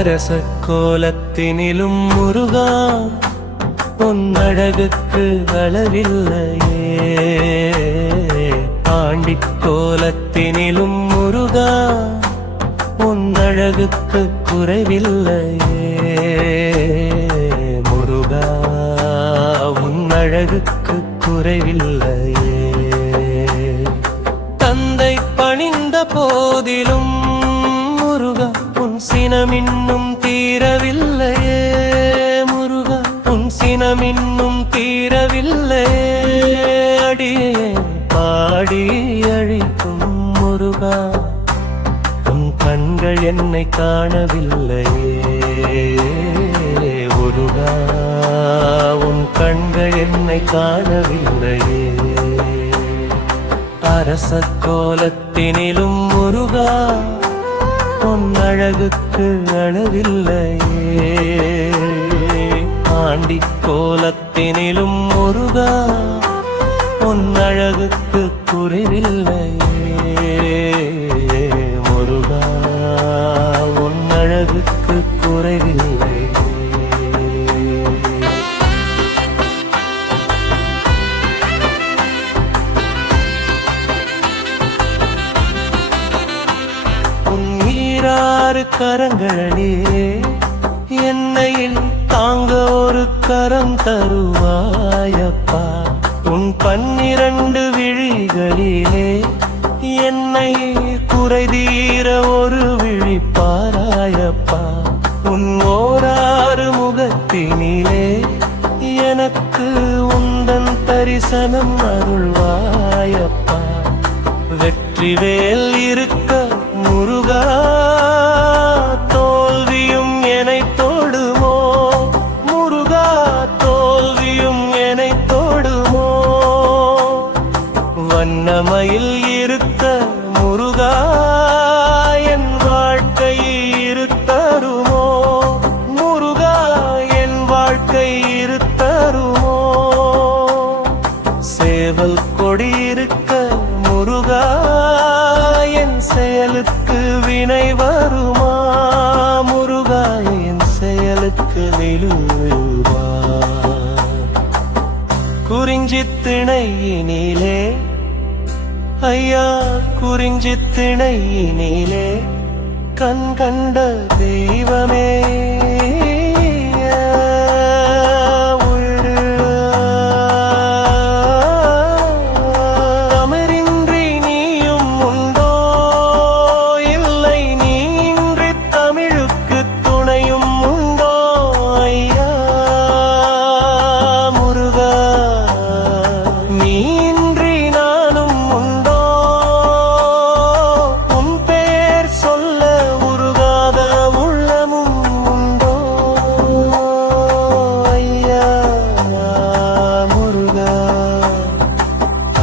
அரச கோலத்தினிலும் முருகா உன் அழகுக்கு அளவில்லையே. ஆண்டிக் கோலத்தினிலும் முருகா உன் அழகுக்கு குறைவில்லையே. முருகா உன் அழகுக்கு குறைவில்லையே. தந்தை பணிந்த போதிலும் முருகா உன் சினமின்னும் தீரவில்லையே. முருகா உன் சினமின்னும் தீரவில்லையே. அடியே பாடி அழிக்கும் முருகா உன் கண்கள் என்னை காணவில்லையே. முருகா உன் கண்கள் என்னை காணவில்லையே. அரச கோலத்தினிலும் முருகா உன் அழகுக்கு அளவில்லையே. ஆண்டிக் கோலத்தினிலும் முருகா உன் அழகுக்கு குறைவில்லையே. முருகா உன் அழகுக்கு குறைவில்லையே. ஆறு கரங்களே என்னையில் தாங்க ஒரு கரம் தருவாயப்பா. உன் 12 விழிகளிலே என்னை குறைதீர ஒரு விழிப்பாராயப்பா. உன் ஓராறு முகத்தினிலே எனக்கு உந்தன் தரிசனம் அருள்வாயப்பா. வெற்றிவேல் இருக்க முருகா தோல்வியும் என்னை தொடுமோ. முருகா தோல்வியும் என்னை தொடுமோ. வண்ணமயில் இருக்க முருகா என் வாழ்க்கை இருத்தருமோ. முருகா என் வாழ்க்கை இருத்தருமோ. சேவல் கொடி இருக்க முருகா என் செயலுக்கு வினை வருமா. முருகா என் செயலுக்கு நிலுவா. குறிஞ்சித்திணையினிலே ஐயா குறிஞ்சித்திணையினிலே கண் கண்ட தெய்வமே.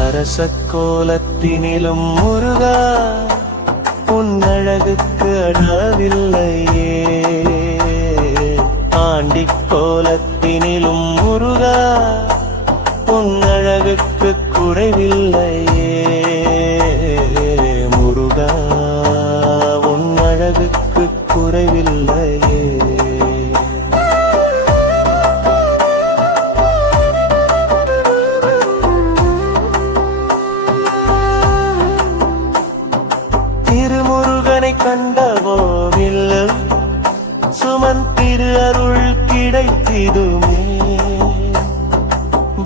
அரச கோலத்தினிலும் முருகா உன் அழகுக்கு அளவில்லையே. ஆண்டிக் கோலத்தினிலும் முருகா உன் அழகுக்கு குறைவில்லையே. முருகா உன் அழகுக்கு குறைவில்லையே. திருமுருகனை கண்டவோவில் சுமன் திரு அருள் கிடைத்திடுமே.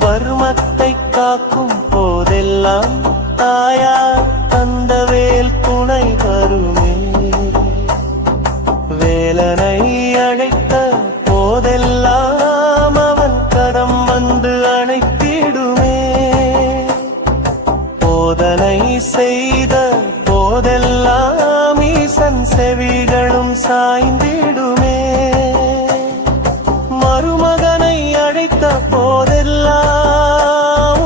வர்மத்தை காக்கும் போதெல்லாம் தாயார் தந்த வேல் துணை வருமே. வேலனை அழைத்த போதெல்லாம் அவன் கரம் வந்து அணைத்திடுமே. போதனை செய்த போதெல்லாம் ஈசன் செவிகளும் சாய்ந்திடுமே. மருமகனை அழைத்த போதெல்லாம்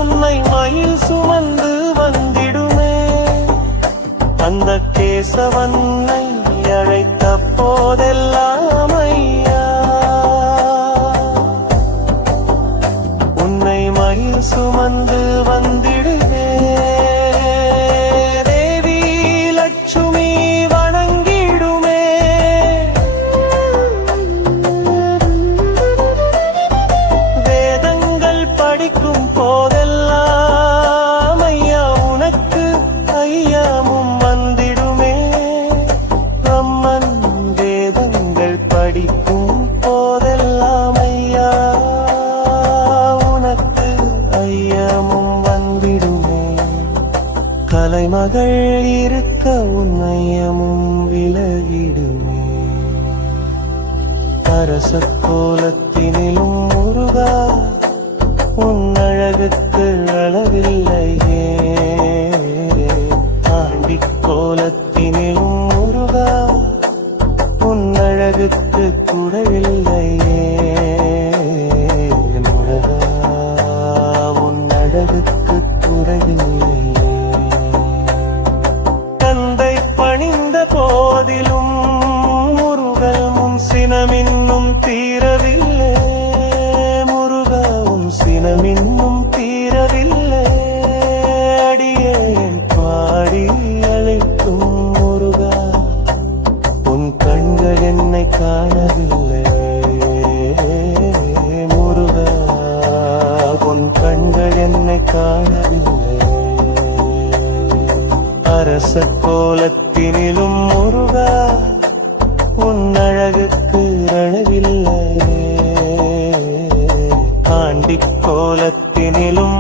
உன்னை மயில் சுமந்து வந்திடுமே. அந்த கேசவனை அழைத்த போதெல்லாம் ஐயா உன்னை மயில் சுமந்து வந்திடுமே. தேவி லட்சுமி வணங்கிடுமே. மகள் இருக்க உன்னையமும் விலகிடுமே. அரச கோலத்தினிலும் முருகா உன் அழகுக்கு அளவில்லையே. ஆண்டி கோலத்தினிலும் முருகா உன் அழகுக்கு குறைவில்லையே. முருகா உன் அழகுக்கு குறைவில்லையே. தந்தை பணிந்த போதிலும் முருகல் முன் சினமின்னும் தீரவில்லை. முருகாவும் சினமின்னும் தீரவில்லை. அடியேன் பாடி அழைக்கும் முருகா உன் கண்கள் என்னை காணவில்லை. முருகா உன் கண்கள் என்னை காணவில்லை. அரச கோலத்தினிலும் முருகா உன் அழகுக்கு அளவில்லை. ஆண்டி கோலத்தினிலும்